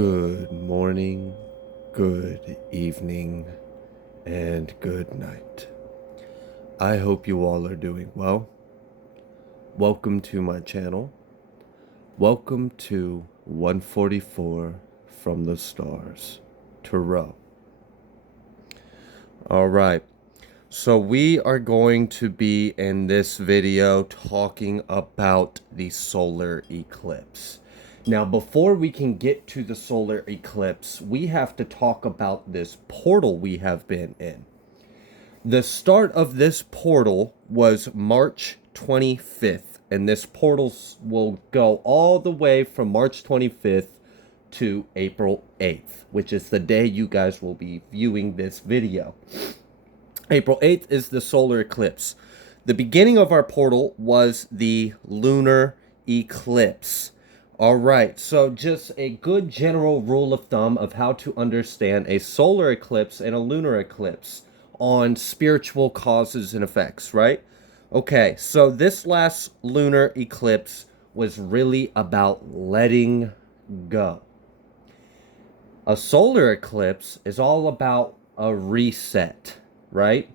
Good morning, good evening, and good night. I hope you all are doing well. Welcome to my channel. Welcome to 144 from the stars, Tarot. Alright, so we are going to be in this video talking about the solar eclipse. Now, before we can get to the solar eclipse, we have to talk about this portal we have been in. The start of this portal was March 25th, and this portal will go all the way from March 25th to April 8th, which is the day you guys will be viewing this video. April 8th is the solar eclipse. The beginning of our portal was the lunar eclipse. All right, so just a good general rule of thumb of how to understand a solar eclipse and a lunar eclipse on spiritual causes and effects, right? Okay, so this last lunar eclipse was really about letting go. A solar eclipse is all about a reset, right?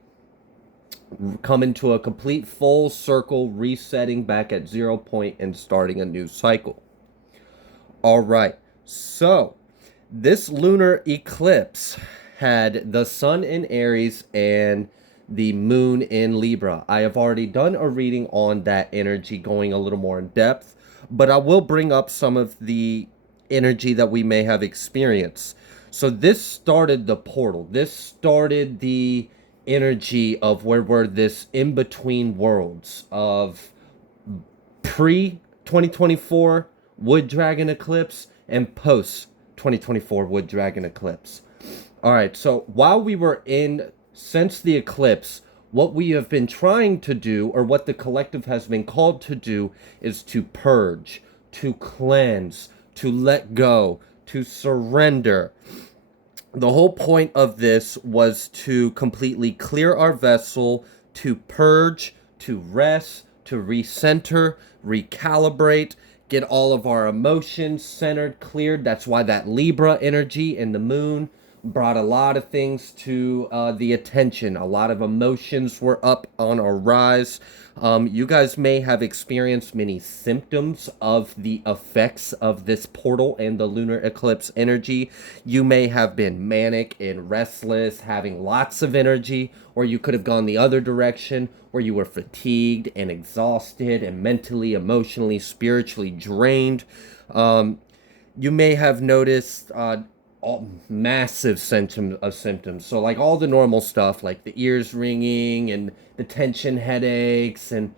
Coming to a complete full circle, resetting back at 0 point and starting a new cycle. All right, so this lunar eclipse had the sun in Aries and the moon in Libra. I have already done a reading on that energy, going a little more in depth, but I will bring up some of the energy that we may have experienced. So this started the portal. This started the energy of where we're this in-between worlds of pre-2024 Wood Dragon eclipse and post 2024 Wood Dragon eclipse. All right, so while we were in, since the eclipse, what we have been trying to do, or what the collective has been called to do, is to purge, to cleanse, to let go, to surrender. The whole point of this was to completely clear our vessel, to purge, to rest, to recenter, recalibrate, get all of our emotions centered, cleared. That's why that Libra energy in the moon brought a lot of things to the attention. A lot of emotions were up on a rise. You guys may have experienced many symptoms of the effects of this portal and the lunar eclipse energy. You may have been manic and restless, having lots of energy, or you could have gone the other direction, where you were fatigued and exhausted and mentally, emotionally, spiritually drained. You may have noticed all massive symptoms. So like all the normal stuff, like the ears ringing and the tension headaches and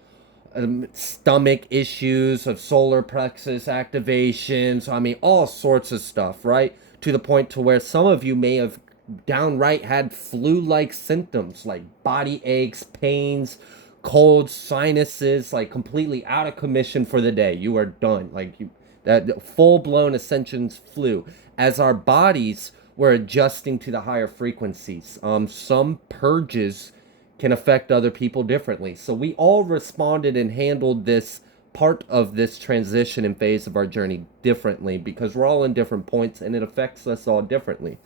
stomach issues of solar plexus activations. I mean, all sorts of stuff, right? To the point to where some of you may have downright had flu-like symptoms like body aches, pains, colds, sinuses, like completely out of commission for the day. You are done. Like that full-blown ascension's flu. As our bodies were adjusting to the higher frequencies. Some purges can affect other people differently. So we all responded and handled this part of this transition and phase of our journey differently, because we're all in different points and it affects us all differently.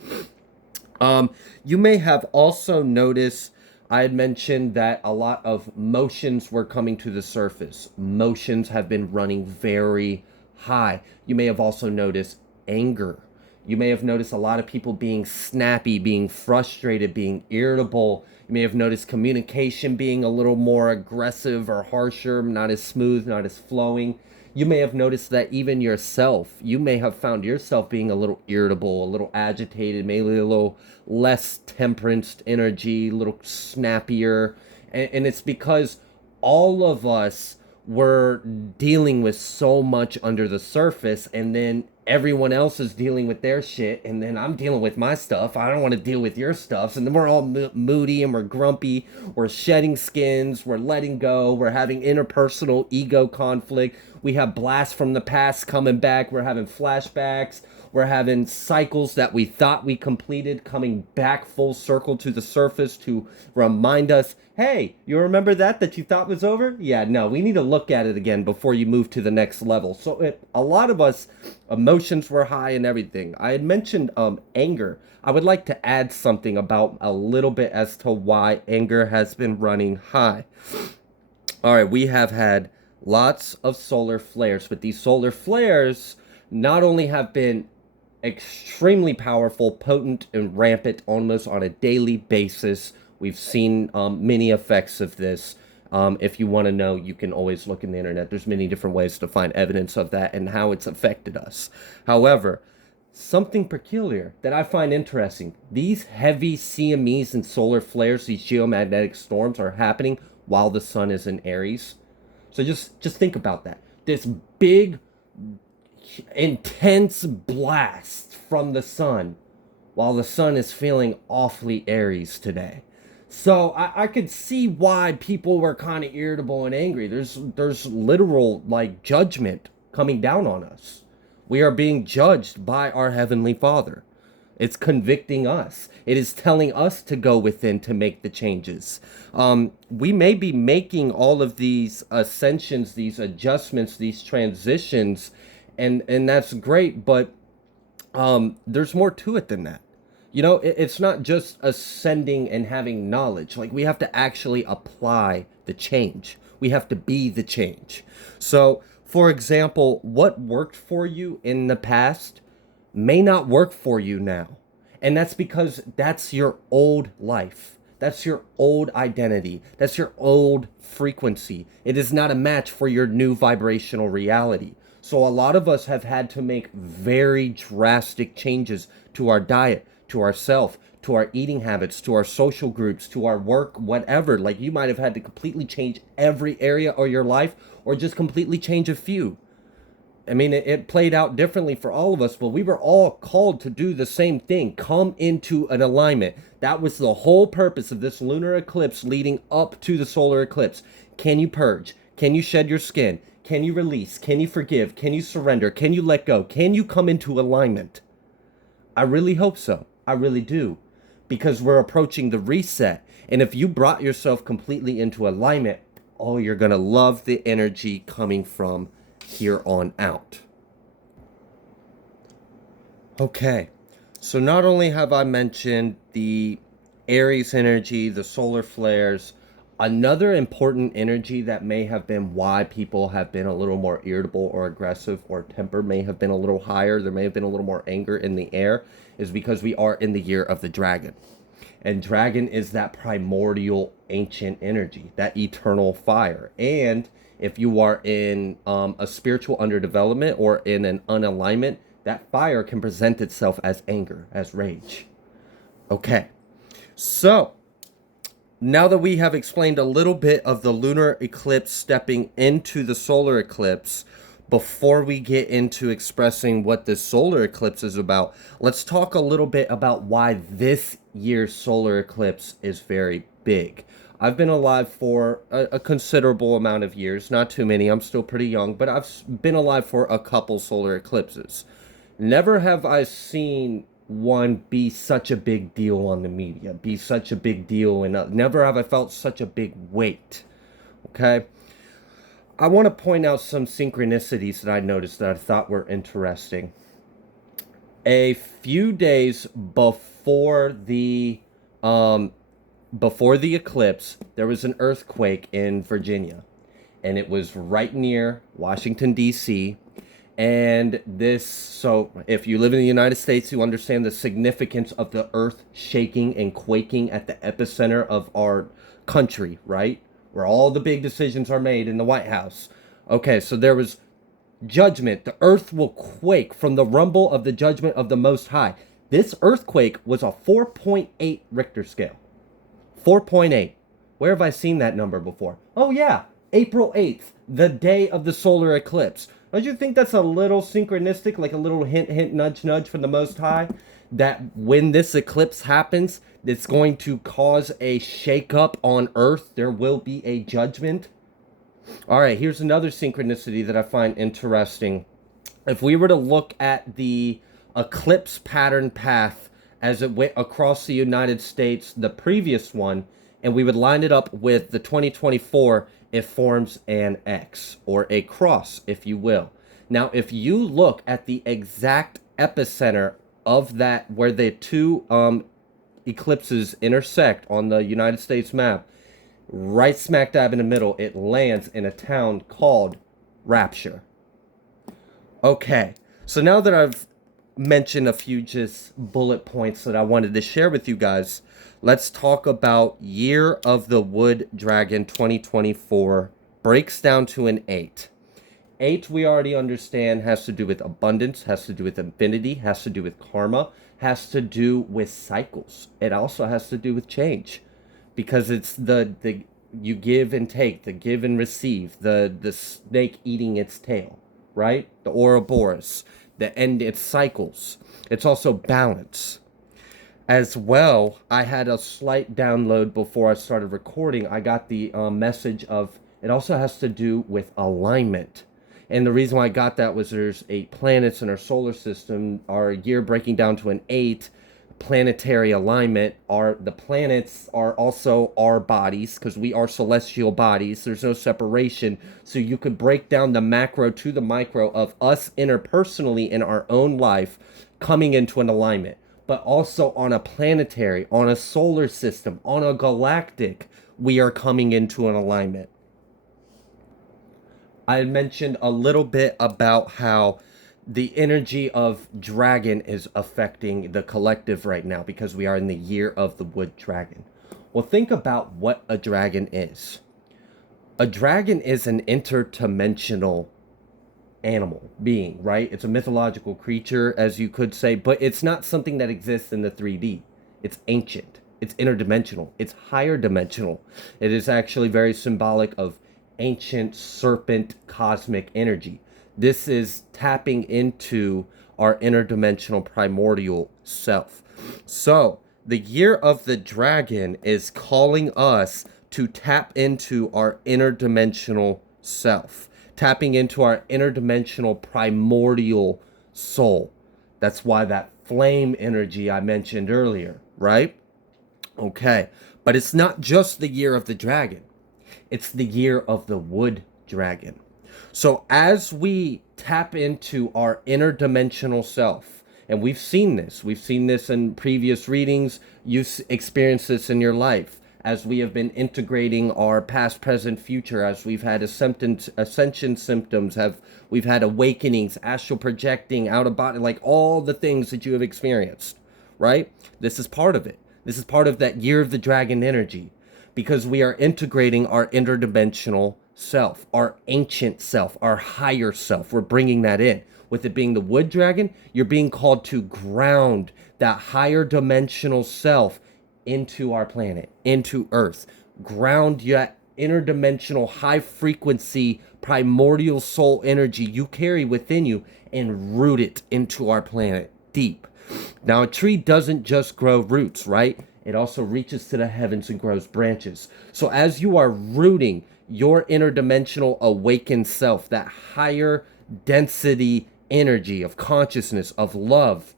You may have also noticed I had mentioned that a lot of motions were coming to the surface. Motions have been running very high. You may have also noticed anger. You may have noticed a lot of people being snappy, being frustrated, being irritable. You may have noticed communication being a little more aggressive or harsher, not as smooth, not as flowing. You may have noticed that even yourself, you may have found yourself being a little irritable, a little agitated, maybe a little less temperanced energy, a little snappier. And it's because all of us were dealing with so much under the surface, and then everyone else is dealing with their shit, and then I'm dealing with my stuff. I don't want to deal with your stuff. And then we're all moody and we're grumpy. We're shedding skins. We're letting go. We're having interpersonal ego conflict. We have blasts from the past coming back. We're having flashbacks. We're having cycles that we thought we completed coming back full circle to the surface to remind us, hey, you remember that you thought was over? Yeah, no, we need to look at it again before you move to the next level. So a lot of us emotionally emotions were high and everything. I had mentioned anger. I would like to add something about a little bit as to why anger has been running high. All right, we have had lots of solar flares, but these solar flares not only have been extremely powerful, potent, and rampant almost on a daily basis. We've seen many effects of this. If you want to know, you can always look in the internet. There's many different ways to find evidence of that and how it's affected us. However, something peculiar that I find interesting, these heavy CMEs and solar flares, these geomagnetic storms are happening while the sun is in Aries. So just think about that. This big intense blast from the sun while the sun is feeling awfully Aries today. So I could see why people were kind of irritable and angry. There's literal like judgment coming down on us. We are being judged by our Heavenly Father. It's convicting us. It is telling us to go within to make the changes. We may be making all of these ascensions, these adjustments, these transitions, and that's great, but there's more to it than that. You know, it's not just ascending and having knowledge. Like, we have to actually apply the change. We have to be the change. So, for example, what worked for you in the past may not work for you now. And that's because that's your old life. That's your old identity. That's your old frequency. It is not a match for your new vibrational reality. So a lot of us have had to make very drastic changes to our diet, to ourself, to our eating habits, to our social groups, to our work, whatever. Like, you might have had to completely change every area of your life or just completely change a few. I mean, it played out differently for all of us, but we were all called to do the same thing, come into an alignment. That was the whole purpose of this lunar eclipse leading up to the solar eclipse. Can you purge? Can you shed your skin? Can you release? Can you forgive? Can you surrender? Can you let go? Can you come into alignment? I really hope so. I really do. Because we're approaching the reset. And if you brought yourself completely into alignment, oh, you're going to love the energy coming from here on out. Okay, so not only have I mentioned the Aries energy, the solar flares, another important energy that may have been why people have been a little more irritable or aggressive, or temper may have been a little higher, there may have been a little more anger in the air, is because we are in the year of the dragon. And dragon is that primordial ancient energy, that eternal fire. And if you are in a spiritual underdevelopment or in an unalignment, that fire can present itself as anger, as rage. Okay, so now that we have explained a little bit of the lunar eclipse stepping into the solar eclipse, before we get into expressing what this solar eclipse is about, let's talk a little bit about why this year's solar eclipse is very big. I've been alive for a considerable amount of years, not too many, I'm still pretty young, but I've been alive for a couple solar eclipses. Never have I seen one be such a big deal on the media, be such a big deal, and never have I felt such a big weight, okay? I want to point out some synchronicities that I noticed that I thought were interesting. A few days before the eclipse, there was an earthquake in Virginia, and it was right near Washington, D.C., and so if you live in the United States, you understand the significance of the earth shaking and quaking at the epicenter of our country, right? Where all the big decisions are made in the White House. Okay, so there was judgment. The earth will quake from the rumble of the judgment of the Most High. This earthquake was a 4.8 Richter scale. 4.8. Where have I seen that number before? Oh yeah, April 8th, the day of the solar eclipse. Don't you think that's a little synchronistic, like a little hint, hint, nudge, nudge from the Most High? That when this eclipse happens, it's going to cause a shakeup on Earth. There will be a judgment. All right, here's another synchronicity that I find interesting. If we were to look at the eclipse pattern path as it went across the United States, the previous one, and we would line it up with the 2024, it forms an X, or a cross, if you will. Now, if you look at the exact epicenter of that, where the two eclipses intersect on the United States map, right smack dab in the middle, it lands in a town called Rapture. Okay, so now that I've mentioned a few just bullet points that I wanted to share with you guys, let's talk about Year of the Wood Dragon 2024. Breaks down to an 8. 8, we already understand, has to do with abundance, has to do with infinity, has to do with karma, has to do with cycles. It also has to do with change, because it's the you give and take, the give and receive, the snake eating its tail, right? The Ouroboros, the end, its cycles. It's also balance. As well, I had a slight download before I started recording. I got the message of, it also has to do with alignment. And the reason why I got that was there's 8 planets in our solar system. Our year breaking down to an 8 planetary alignment. The planets are also our bodies, because we are celestial bodies. There's no separation. So you could break down the macro to the micro of us interpersonally in our own life coming into an alignment. But also on a planetary, on a solar system, on a galactic, we are coming into an alignment. I mentioned a little bit about how the energy of dragon is affecting the collective right now, because we are in the year of the wood dragon. Well, think about what a dragon is. A dragon is an interdimensional animal being, right? It's a mythological creature, as you could say, but it's not something that exists in the 3D. It's ancient. It's interdimensional. It's higher dimensional. It is actually very symbolic of ancient serpent cosmic energy. This is tapping into our interdimensional primordial self. So the year of the dragon is calling us to tap into our interdimensional self, tapping into our interdimensional primordial soul. That's why that flame energy I mentioned earlier, right? Okay, but it's not just the year of the dragon. It's the year of the wood dragon. So as we tap into our interdimensional self, and we've seen this in previous readings, you've experienced this in your life, as we have been integrating our past, present, future, as we've had ascension symptoms, we've had awakenings, astral projecting, out of body, like all the things that you have experienced, right? This is part of it. This is part of that year of the dragon energy, because we are integrating our interdimensional self, our ancient self, our higher self. We're bringing that in. With it being the wood dragon, you're being called to ground that higher dimensional self into our planet, into Earth. Ground that interdimensional, high frequency, primordial soul energy you carry within you and root it into our planet deep. Now, a tree doesn't just grow roots, right? It also reaches to the heavens and grows branches. So as you are rooting your interdimensional awakened self, that higher density energy of consciousness, of love,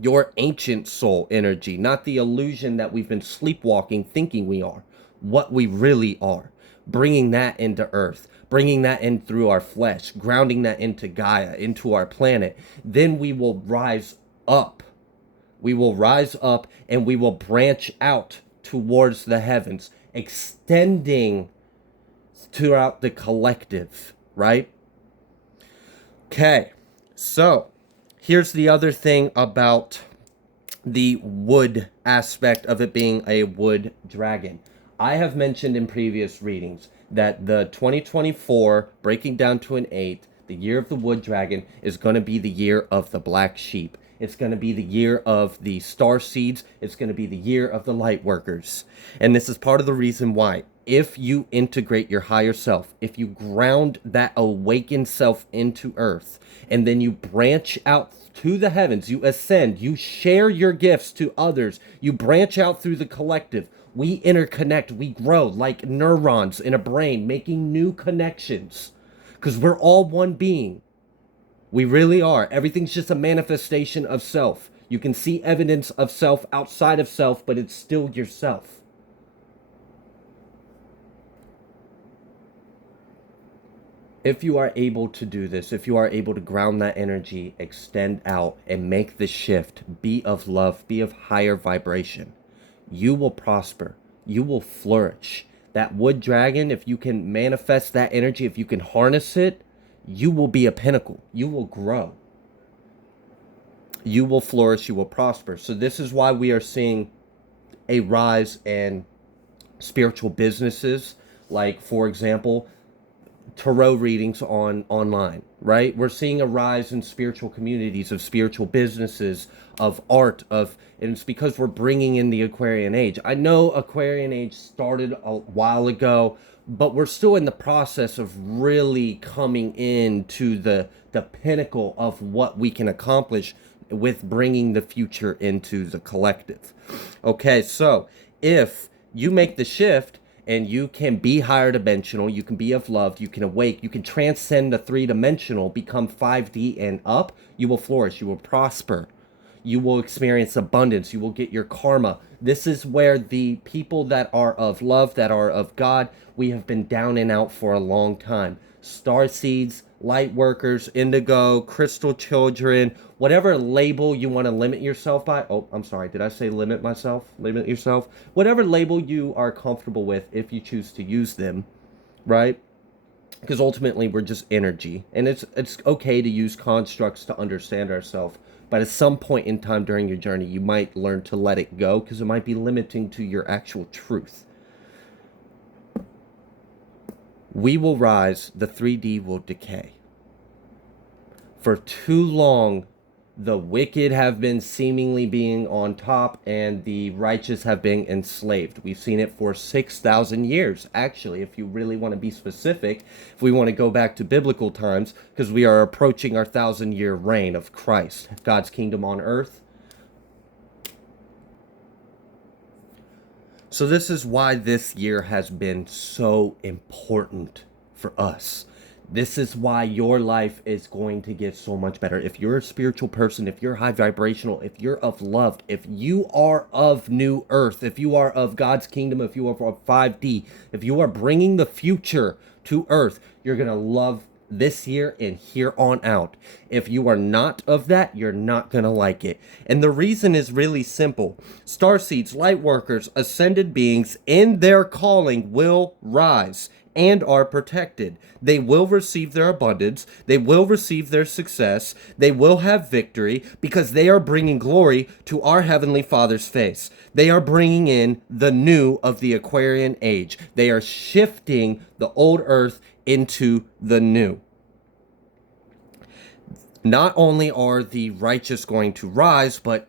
your ancient soul energy, not the illusion that we've been sleepwalking thinking we are, what we really are, bringing that into Earth, bringing that in through our flesh, grounding that into Gaia, into our planet, then we will rise up. We will rise up and we will branch out towards the heavens, extending throughout the collective, right? Okay, so here's the other thing about the wood aspect of it being a wood dragon. I have mentioned in previous readings that the 2024, breaking down to an 8, the year of the wood dragon, is going to be the year of the black sheep. It's going to be the year of the star seeds. It's going to be the year of the light workers. And this is part of the reason why. If you integrate your higher self, if you ground that awakened self into Earth, and then you branch out to the heavens, you ascend, you share your gifts to others, you branch out through the collective, we interconnect, we grow like neurons in a brain, making new connections, because we're all one being. We really are. Everything's just a manifestation of self. You can see evidence of self outside of self, but it's still yourself. If you are able to do this, if you are able to ground that energy, extend out, and make the shift, be of love, be of higher vibration, you will prosper. You will flourish. That wood dragon, if you can manifest that energy, if you can harness it, you will be a pinnacle. You will grow. You will flourish. You will prosper. So, this is why we are seeing a rise in spiritual businesses. Like, for example, tarot readings online, right? We're seeing a rise in spiritual communities, of spiritual businesses, of art, and it's because we're bringing in the Aquarian age. I know Aquarian age started a while ago, but we're still in the process of really coming into the pinnacle of what we can accomplish with bringing the future into the collective. Okay, so if you make the shift and you can be higher dimensional, you can be of love, you can awake, you can transcend the three-dimensional, become 5D and up, you will flourish, you will prosper, you will experience abundance, you will get your karma. This is where the people that are of love, that are of God, we have been down and out for a long time. Star seeds, light workers, indigo, crystal children, whatever label you want to limit yourself by. Oh, I'm sorry. Did I say limit myself? Limit yourself? Whatever label you are comfortable with, if you choose to use them, right? Because ultimately we're just energy, and it's okay to use constructs to understand ourselves. But at some point in time during your journey, you might learn to let it go because it might be limiting to your actual truth. We will rise, the 3D will decay. For too long, the wicked have been seemingly being on top and the righteous have been enslaved. We've seen it for 6,000 years, actually, if you really want to be specific, if we want to go back to biblical times, because we are approaching our 1,000-year reign of Christ, God's kingdom on earth. So this is why this year has been so important for us. This is why your life is going to get so much better. If you're a spiritual person, if you're high vibrational, if you're of love, if you are of new earth, if you are of God's kingdom, if you are of 5D, if you are bringing the future to earth, you're going to love this year and here on out. If you are not of that, you're not going to like it. And the reason is really simple. Starseeds, light workers, ascended beings in their calling will rise and are protected. They will receive their abundance. They will receive their success. They will have victory because they are bringing glory to our Heavenly Father's face. They are bringing in the new of the Aquarian age. They are shifting the old earth into the new. Not only are the righteous going to rise, but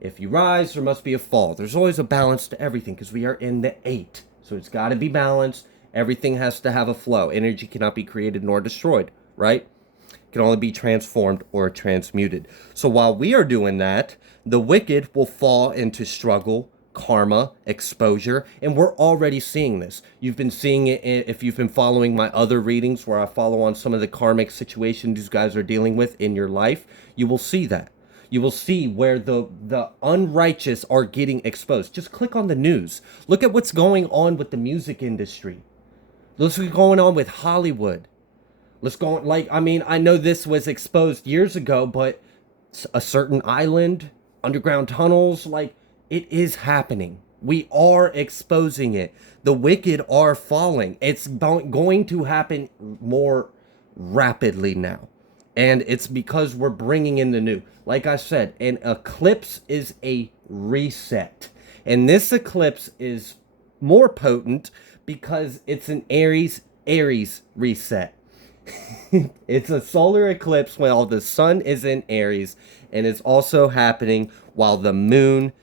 if you rise, there must be a fall. There's always a balance to everything because we are in the 8. So it's got to be balanced. Everything has to have a flow. Energy cannot be created nor destroyed, right? It can only be transformed or transmuted. So while we are doing that, the wicked will fall into struggle, karma, exposure, and we're already seeing this. You've been seeing it if you've been following my other readings where I follow on some of the karmic situations these guys are dealing with in your life. You will see that. You will see where the unrighteous are getting exposed. Just click on the news. Look at what's going on with the music industry. Look what's going on with Hollywood. Let's go, like, I mean, I know this was exposed years ago, but a certain island, underground tunnels, like, it is happening. We are exposing it. The wicked are falling. It's going to happen more rapidly now. And it's because we're bringing in the new. Like I said, an eclipse is a reset. And this eclipse is more potent because it's an Aries reset. It's a solar eclipse while the sun is in Aries, and it's also happening while the moon,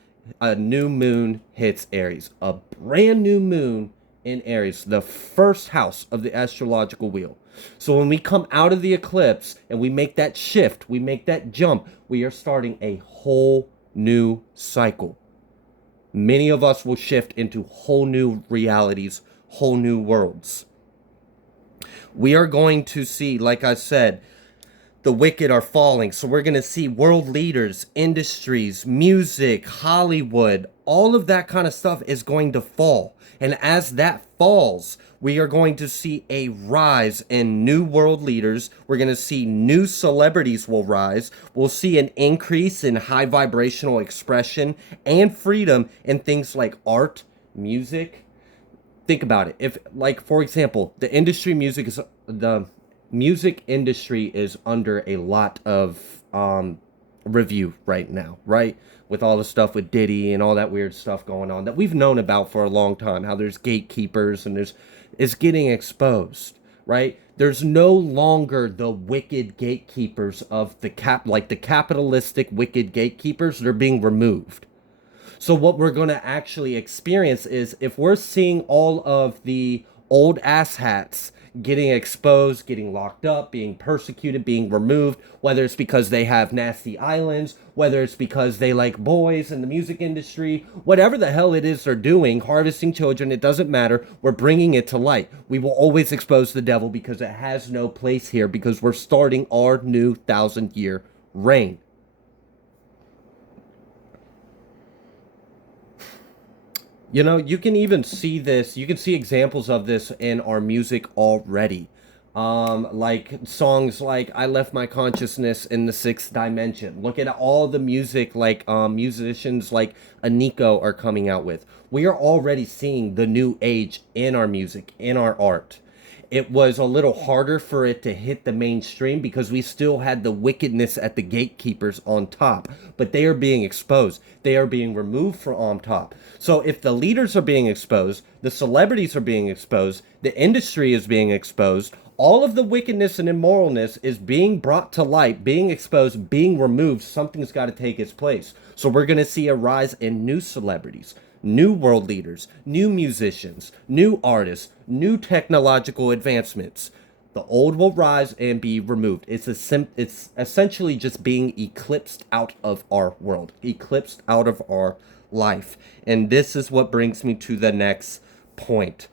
a new moon hits Aries. A brand new moon in Aries, the first house of the astrological wheel. So when we come out of the eclipse and we make that shift, we make that jump, we are starting a whole new cycle. Many of us will shift into whole new realities, whole new worlds. We are going to see, like I said, the wicked are falling. So we're going to see world leaders, industries, music, Hollywood, all of that kind of stuff is going to fall. And as that falls, we are going to see a rise in new world leaders. We're going to see new celebrities will rise. We'll see an increase in high vibrational expression and freedom in things like art, music. Think about it. If, like, for example, the music industry is under a lot of review right now, right? With all the stuff with Diddy and all that weird stuff going on that we've known about for a long time, how there's gatekeepers and it's getting exposed, right? There's no longer the wicked gatekeepers of the capitalistic wicked gatekeepers. They're being removed. So what we're going to actually experience is, if we're seeing all of the old asshats getting exposed, getting locked up, being persecuted, being removed, whether it's because they have nasty islands, whether it's because they like boys in the music industry, whatever the hell it is they're doing, harvesting children, it doesn't matter. We're bringing it to light. We will always expose the devil because it has no place here, because we're starting our new 1,000-year reign. You know, you can even see this, you can see examples of this in our music already. Like songs like I Left My Consciousness in the Sixth Dimension. Look at all the music like musicians like Aniko are coming out with. We are already seeing the new age in our music, in our art. It was a little harder for it to hit the mainstream because we still had the wickedness at the gatekeepers on top, but they are being exposed. They are being removed from on top. So if the leaders are being exposed, the celebrities are being exposed, the industry is being exposed, all of the wickedness and immoralness is being brought to light, being exposed, being removed. Something's got to take its place. So we're going to see a rise in new celebrities, new world leaders, new musicians, new artists, new technological advancements. The old will rise and be removed. It's essentially just being eclipsed out of our world, eclipsed out of our life. And this is what brings me to the next point.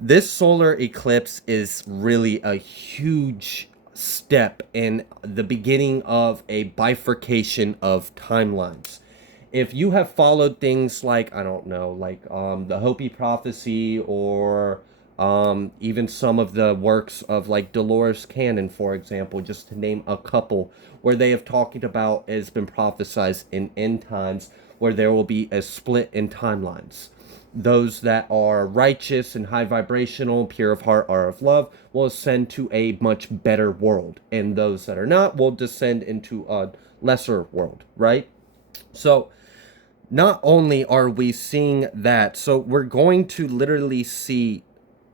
This solar eclipse is really a huge step in the beginning of a bifurcation of timelines. If you have followed things like, I don't know, like the Hopi prophecy, or even some of the works of like Dolores Cannon, for example, just to name a couple, where they have talked about, has been prophesized in end times, where there will be a split in timelines. Those that are righteous and high vibrational, pure of heart, are of love, will ascend to a much better world. And those that are not will descend into a lesser world, right? So not only are we seeing that, so we're going to literally see,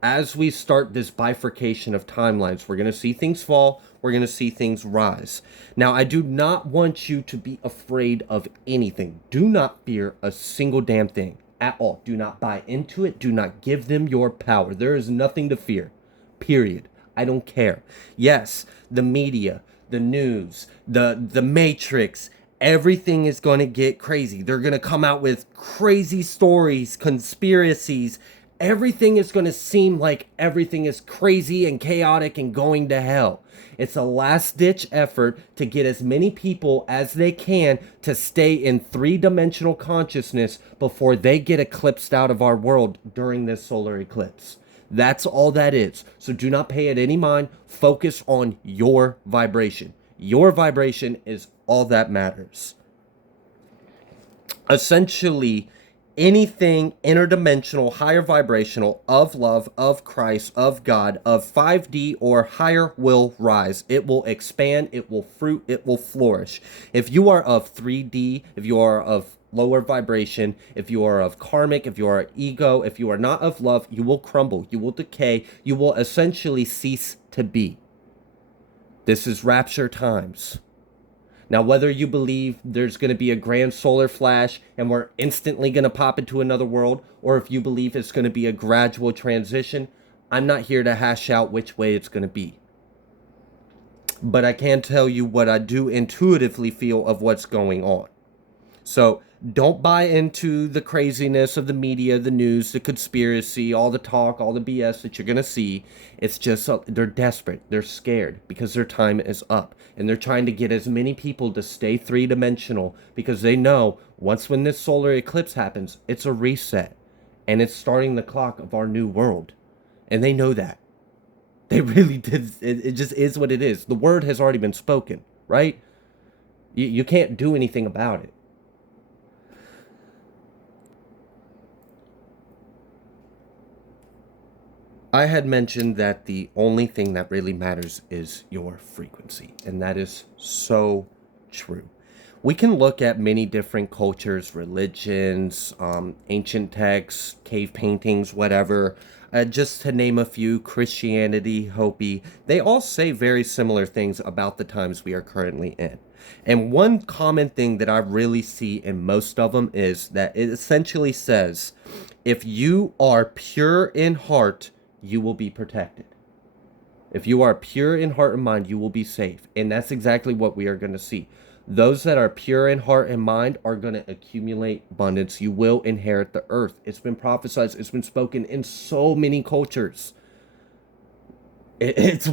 as we start this bifurcation of timelines, we're going to see things fall, we're going to see things rise. Now, I do not want you to be afraid of anything. Do not fear a single damn thing at all. Do not buy into it. Do not give them your power. There is nothing to fear, period. I don't care. Yes, the media, the news, the Matrix, everything is going to get crazy. They're going to come out with crazy stories, conspiracies. Everything is going to seem like everything is crazy and chaotic and going to hell. It's a last-ditch effort to get as many people as they can to stay in three-dimensional consciousness before they get eclipsed out of our world during this solar eclipse. That's all that is. So do not pay it any mind. Focus on your vibration. Your vibration is all that matters. Essentially, anything interdimensional, higher vibrational, of love, of Christ, of God, of 5D or higher will rise. It will expand, it will fruit, it will flourish. If you are of 3D, if you are of lower vibration, if you are of karmic, if you are ego, if you are not of love, you will crumble, you will decay, you will essentially cease to be. This is rapture times. Now, whether you believe there's going to be a grand solar flash and we're instantly going to pop into another world, or if you believe it's going to be a gradual transition, I'm not here to hash out which way it's going to be. But I can tell you what I do intuitively feel of what's going on. So don't buy into the craziness of the media, the news, the conspiracy, all the talk, all the BS that you're going to see. It's just they're desperate. They're scared because their time is up. And they're trying to get as many people to stay three-dimensional because they know once when this solar eclipse happens, it's a reset. And it's starting the clock of our new world. And they know that. They really did. It just is what it is. The word has already been spoken, right? You can't do anything about it. I had mentioned that the only thing that really matters is your frequency, and that is so true. We can look at many different cultures, religions, ancient texts, cave paintings, whatever, just to name a few, Christianity, Hopi, they all say very similar things about the times we are currently in. And one common thing that I really see in most of them is that it essentially says, if you are pure in heart, you will be protected. If you are pure in heart and mind, you will be safe. And that's exactly what we are going to see. Those that are pure in heart and mind are going to accumulate abundance. You will inherit the earth. It's been prophesied. It's been spoken in so many cultures. It's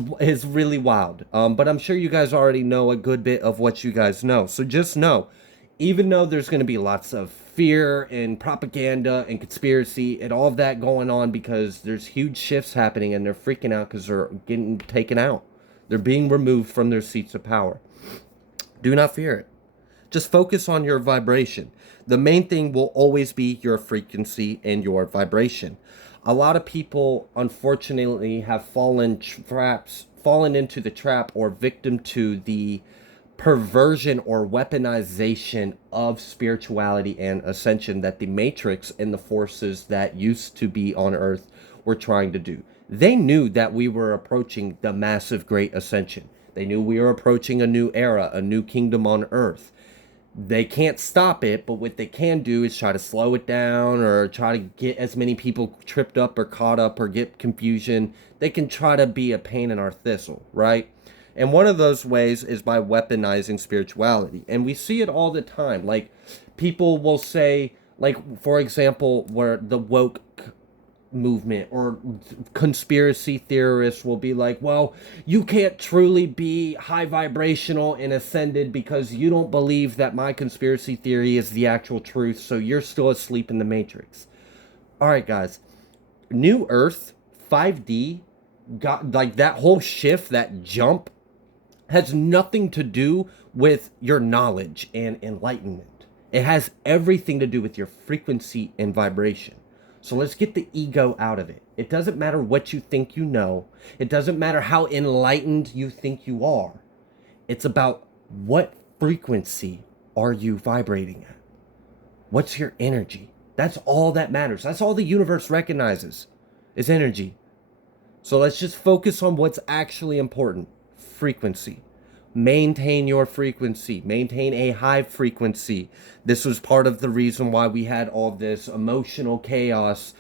really wild. But I'm sure you guys already know a good bit of what you guys know. So just know, even though there's going to be lots of fear and propaganda and conspiracy and all of that going on because there's huge shifts happening and they're freaking out because they're getting taken out. They're being removed from their seats of power. Do not fear it. Just focus on your vibration. The main thing will always be your frequency and your vibration. A lot of people, unfortunately, have fallen into the trap or victim to the perversion or weaponization of spirituality and ascension that the Matrix and the forces that used to be on Earth were trying to do. They knew that we were approaching the massive great ascension. They knew we were approaching a new era, a new kingdom on Earth. They can't stop it, but what they can do is try to slow it down or try to get as many people tripped up or caught up or get confusion. They can try to be a pain in our thistle, right? And one of those ways is by weaponizing spirituality. And we see it all the time. Like, people will say, like, for example, where the woke movement or conspiracy theorists will be like, well, you can't truly be high vibrational and ascended because you don't believe that my conspiracy theory is the actual truth, so you're still asleep in the Matrix. All right, guys. New Earth, 5D, got like that whole shift, that jump has nothing to do with your knowledge and enlightenment. It has everything to do with your frequency and vibration. So let's get the ego out of it. It doesn't matter what you think you know. It doesn't matter how enlightened you think you are. It's about what frequency are you vibrating at? What's your energy? That's all that matters. That's all the universe recognizes is energy. So let's just focus on what's actually important. Frequency. Maintain your frequency. Maintain a high frequency. This was part of the reason why we had all this emotional chaos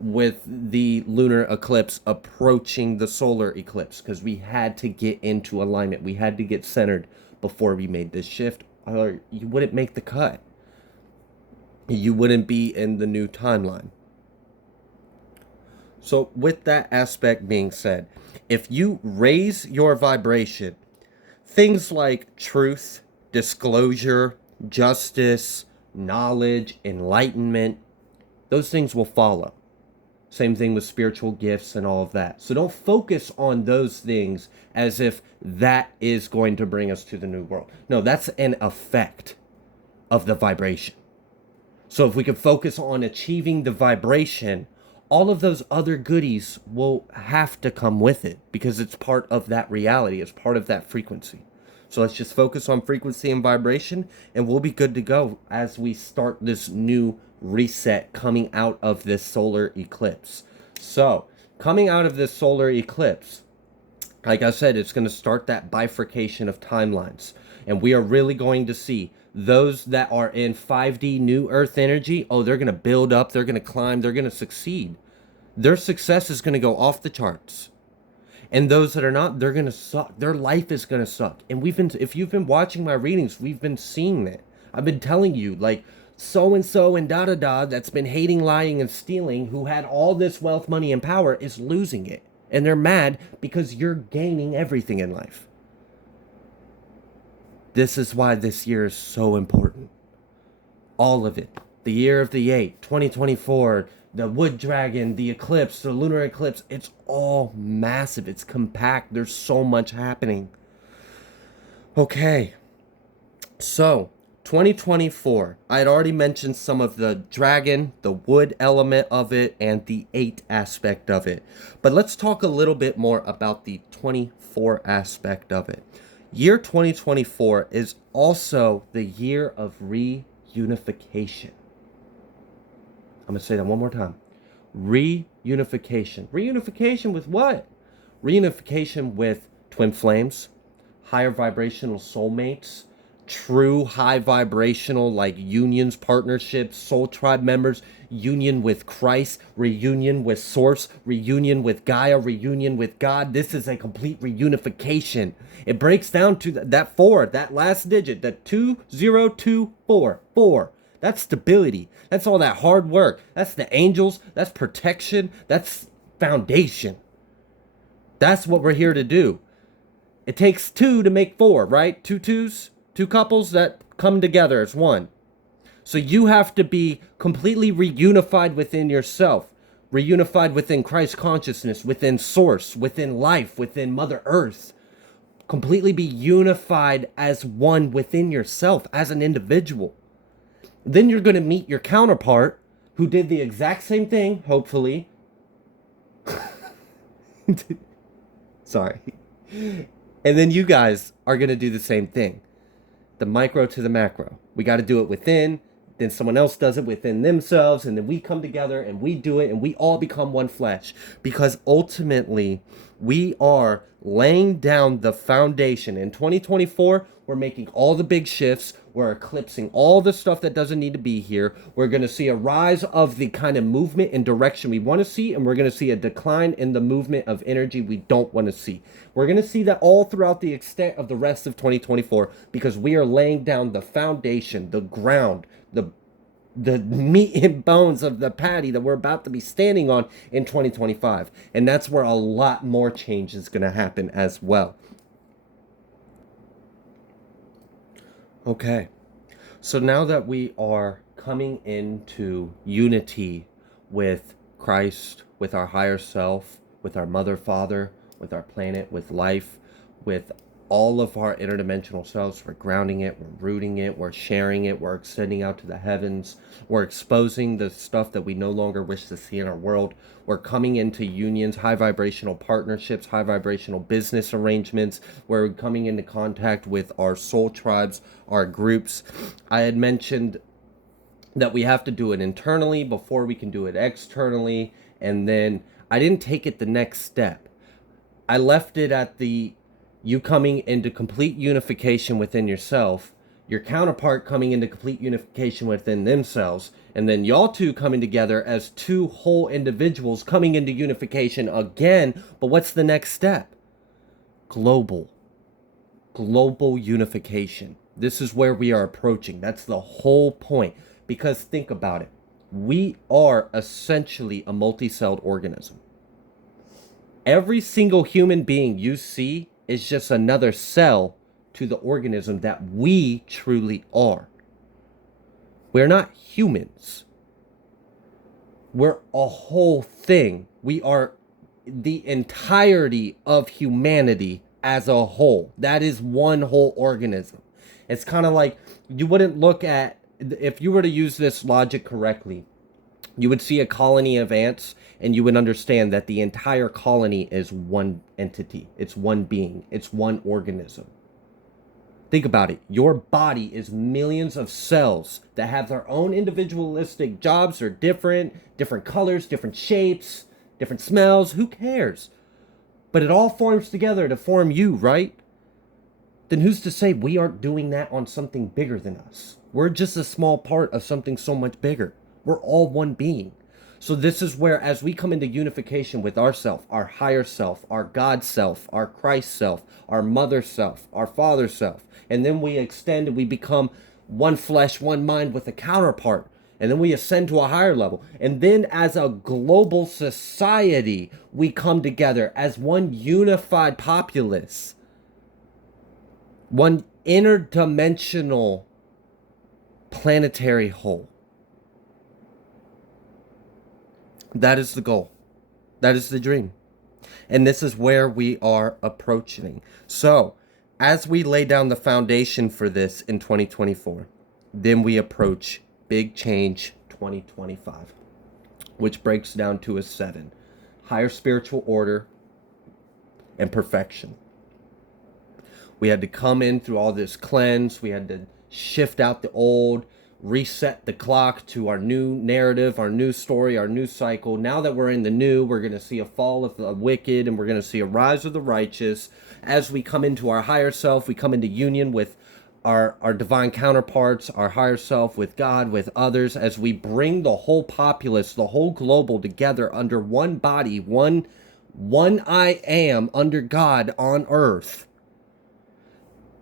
with the lunar eclipse approaching the solar eclipse, because we had to get into alignment. We had to get centered before we made this shift, or you wouldn't make the cut. You wouldn't be in the new timeline. So with that aspect being said, if you raise your vibration, things like truth, disclosure, justice, knowledge, enlightenment, those things will follow. Same thing with spiritual gifts and all of that. So don't focus on those things as if that is going to bring us to the new world. No, that's an effect of the vibration. So if we can focus on achieving the vibration, all of those other goodies will have to come with it because it's part of that reality. It's part of that frequency. So let's just focus on frequency and vibration, and we'll be good to go as we start this new reset coming out of this solar eclipse. So coming out of this solar eclipse, like I said, it's going to start that bifurcation of timelines. And we are really going to see those that are in 5D new earth energy, oh, they're going to build up, they're going to climb, they're going to succeed. Their success is going to go off the charts. And those that are not, they're going to suck. Their life is going to suck. And if you've been watching my readings, we've been seeing that. I've been telling you, like, so and so and da da da that's been hating, lying, and stealing, who had all this wealth, money, and power, is losing it. And they're mad because you're gaining everything in life. This is why this year is so important. All of it. The year of the 8, 2024, the wood dragon, the eclipse, the lunar eclipse. It's all massive. It's compact. There's so much happening. Okay. So, 2024. I had already mentioned some of the dragon, the wood element of it, and the 8 aspect of it. But let's talk a little bit more about the 24 aspect of it. Year 2024 is also the year of reunification. I'm going to say that one more time. Reunification. Reunification with what? Reunification with twin flames, higher vibrational soulmates, true high vibrational like unions, partnerships, soul tribe members, union with Christ, reunion with Source, reunion with Gaia, reunion with God. This is a complete reunification. It breaks down to that 4, that last digit, the 2024, 4. That's stability. That's all that hard work. That's the angels. That's protection. That's foundation. That's what we're here to do. It takes 2 to make 4, right? 2 twos, 2 couples that come together as one. So you have to be completely reunified within yourself, reunified within Christ consciousness, within Source, within life, within Mother Earth. Completely be unified as one within yourself, as an individual. Then you're going to meet your counterpart who did the exact same thing, hopefully. Sorry. And then you guys are going to do the same thing. The micro to the macro. We got to do it within, then someone else does it within themselves, and then we come together and we do it, and we all become one flesh. Because ultimately, we are laying down the foundation. In 2024, we're making all the big shifts. We're eclipsing all the stuff that doesn't need to be here. We're going to see a rise of the kind of movement and direction we want to see, and we're going to see a decline in the movement of energy we don't want to see. We're going to see that all throughout the extent of the rest of 2024 because we are laying down the foundation, the ground, the meat and bones of the patty that we're about to be standing on in 2025. And that's where a lot more change is going to happen as well. Okay, so now that we are coming into unity with Christ, with our higher self, with our mother, father, with our planet, with life, with all of our interdimensional selves, we're grounding it, we're rooting it, we're sharing it, we're extending out to the heavens, we're exposing the stuff that we no longer wish to see in our world. We're coming into unions, high vibrational partnerships, high vibrational business arrangements. We're coming into contact with our soul tribes, our groups. I had mentioned that we have to do it internally before we can do it externally. And then I didn't take it the next step. I left it at the you coming into complete unification within yourself, your counterpart coming into complete unification within themselves, and then y'all two coming together as 2 whole individuals coming into unification again. But what's the next step? Global unification. This is where we are approaching. That's the whole point. Because think about it. We are essentially a multi-celled organism. Every single human being you see is just another cell to the organism that we truly are. We're not humans. We're a whole thing. We are the entirety of humanity as a whole. That is one whole organism. It's kind of like you wouldn't look at, if you were to use this logic correctly, you would see a colony of ants and you would understand that the entire colony is one entity. It's one being. It's one organism. Think about it. Your body is millions of cells that have their own individualistic jobs. They're different colors, different shapes, different smells. Who cares? But it all forms together to form you, right? Then who's to say we aren't doing that on something bigger than us? We're just a small part of something so much bigger. We're all one being. So this is where, as we come into unification with ourself, our higher self, our God self, our Christ self, our mother self, our father self, and then we extend and we become one flesh, one mind with a counterpart. And then we ascend to a higher level. And then as a global society, we come together as one unified populace, one interdimensional planetary whole. That is the goal. That is the dream. And this is where we are approaching. So, as we lay down the foundation for this in 2024, then we approach Big Change 2025, which breaks down to a 7. Higher spiritual order and perfection. We had to come in through all this cleanse. We had to shift out the old, reset the clock to our new narrative, our new story, our new cycle. Now that we're in the new, we're going to see a fall of the wicked and we're going to see a rise of the righteous. As we come into our higher self, we come into union with our divine counterparts, our higher self, with God, with others, as we bring the whole populace, the whole global together under one body, one I am under God on earth.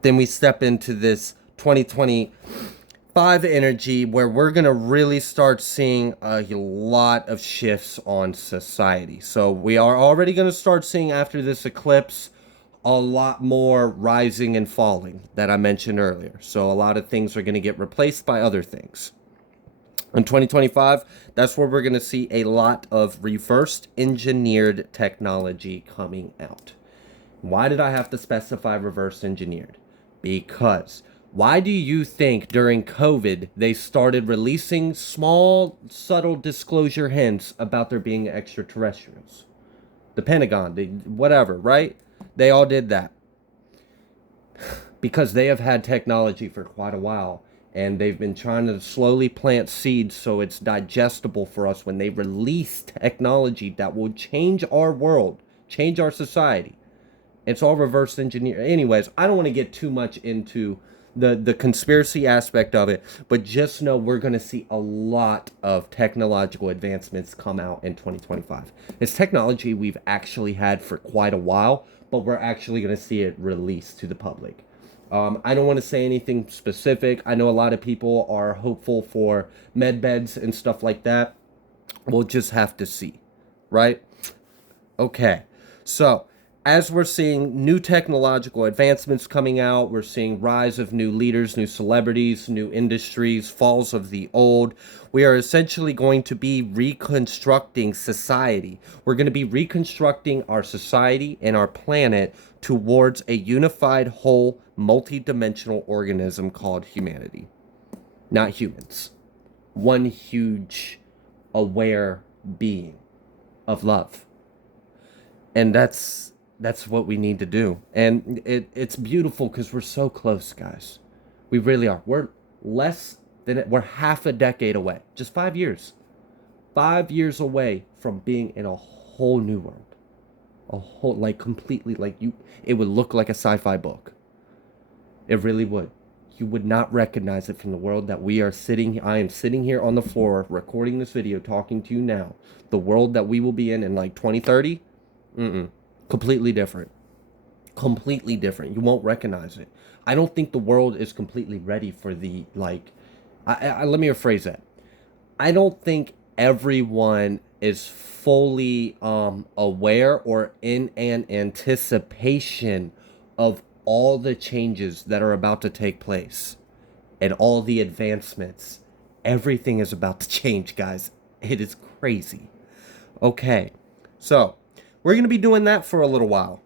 Then we step into this 2025 energy where we're going to really start seeing a lot of shifts on society. So we are already going to start seeing after this eclipse a lot more rising and falling that I mentioned earlier. So a lot of things are going to get replaced by other things. In 2025, that's where we're going to see a lot of reversed engineered technology coming out. Why did I have to specify reverse engineered? Because why do you think during COVID they started releasing small, subtle disclosure hints about there being extraterrestrials? The Pentagon, whatever, right? They all did that. Because they have had technology for quite a while. And they've been trying to slowly plant seeds so it's digestible for us when they release technology that will change our world, change our society. It's all reverse engineered. Anyways, I don't want to get too much into the conspiracy aspect of it, but just know we're going to see a lot of technological advancements come out in 2025. It's technology we've actually had for quite a while, but we're actually going to see it released to the public. I don't want to say anything specific. I know a lot of people are hopeful for med beds and stuff like that. We'll just have to see, right? Okay, so as we're seeing new technological advancements coming out, we're seeing rise of new leaders, new celebrities, new industries, falls of the old. We are essentially going to be reconstructing society. We're going to be reconstructing our society and our planet towards a unified, whole, multi-dimensional organism called humanity. Not humans. One huge, aware being of love. And that's what we need to do. And it's beautiful because we're so close, guys. We really are. We're half a decade away. Just 5 years. 5 years away from being in a whole new world. A whole, like, completely, like, it would look like a sci-fi book. It really would. You would not recognize it from the world that we are I am sitting here on the floor recording this video, talking to you now. The world that we will be in like 2030, completely different. Completely different. You won't recognize it. I don't think the world is completely ready for the, like, let me rephrase that. I don't think everyone is fully aware or in an anticipation of all the changes that are about to take place and all the advancements. Everything is about to change, guys. It is crazy. Okay, so we're going to be doing that for a little while.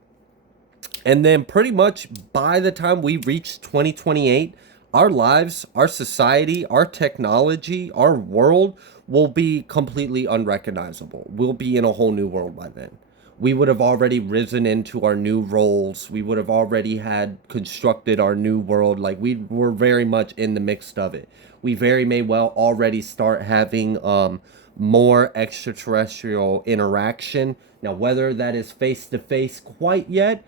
And then pretty much by the time we reach 2028, our lives, our society, our technology, our world will be completely unrecognizable. We'll be in a whole new world by then. We would have already risen into our new roles. We would have already had constructed our new world. Like, we were very much in the mix of it. We very may well already start having more extraterrestrial interaction. Now, whether that is face-to-face quite yet,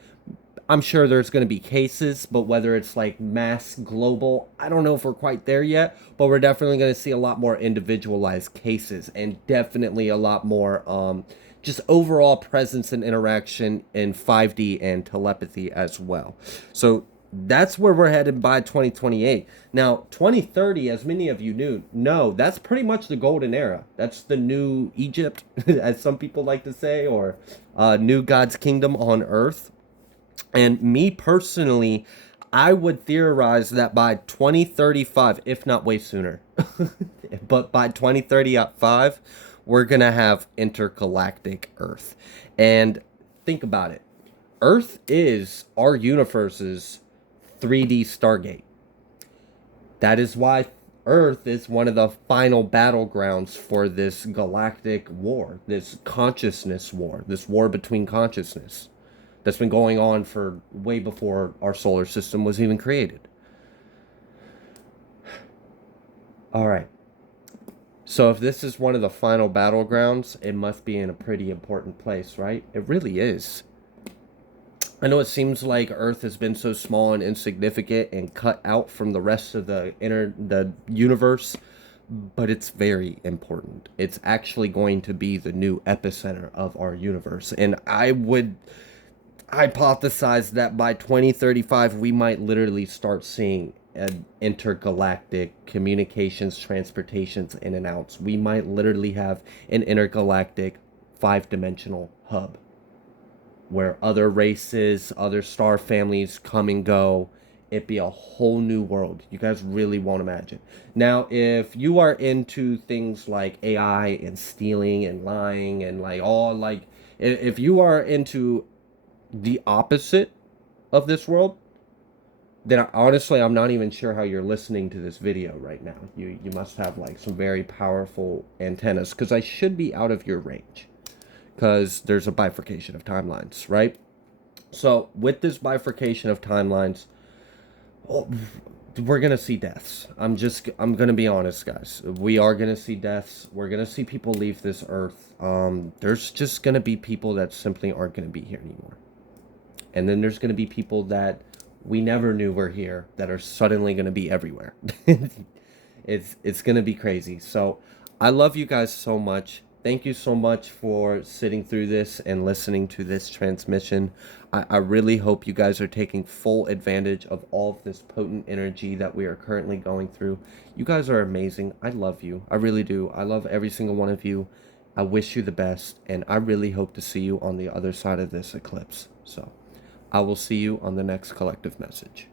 I'm sure there's going to be cases, but whether it's like mass global, I don't know if we're quite there yet, but we're definitely going to see a lot more individualized cases and definitely a lot more just overall presence and interaction in 5D and telepathy as well. So That's where we're headed by 2028. Now, 2030, as many of you know, that's pretty much the golden era. That's the new Egypt, as some people like to say, or new God's kingdom on earth. And me personally, I would theorize that by 2035, if not way sooner, but by 2035, we're going to have intergalactic Earth. And think about it. Earth is our universe's 3D Stargate. That is why Earth is one of the final battlegrounds for this galactic war, this consciousness war, this war between consciousness that's been going on for way before our solar system was even created. All right. So if this is one of the final battlegrounds, it must be in a pretty important place, right? It really is. I know it seems like Earth has been so small and insignificant and cut out from the rest of the universe, but it's very important. It's actually going to be the new epicenter of our universe. And I would hypothesize that by 2035 we might literally start seeing an intergalactic communications, transportations in and outs. We might literally have an intergalactic 5-dimensional hub where other races, other star families come and go. It'd be a whole new world. You guys really won't imagine. Now, if you are into things like AI and stealing and lying and like all like, if you are into the opposite of this world, then honestly, I'm not even sure how you're listening to this video right now. You must have like some very powerful antennas, because I should be out of your range, because there's a bifurcation of timelines, right? So with this bifurcation of timelines, we're gonna see deaths. I'm gonna be honest, guys. We are gonna see deaths. We're gonna see people leave this earth. There's just gonna be people that simply aren't gonna be here anymore. And then there's gonna be people that we never knew were here that are suddenly gonna be everywhere. It's gonna be crazy. So I love you guys so much. Thank you so much for sitting through this and listening to this transmission. I really hope you guys are taking full advantage of all of this potent energy that we are currently going through. You guys are amazing. I love you. I really do. I love every single one of you. I wish you the best, and I really hope to see you on the other side of this eclipse. So I will see you on the next collective message.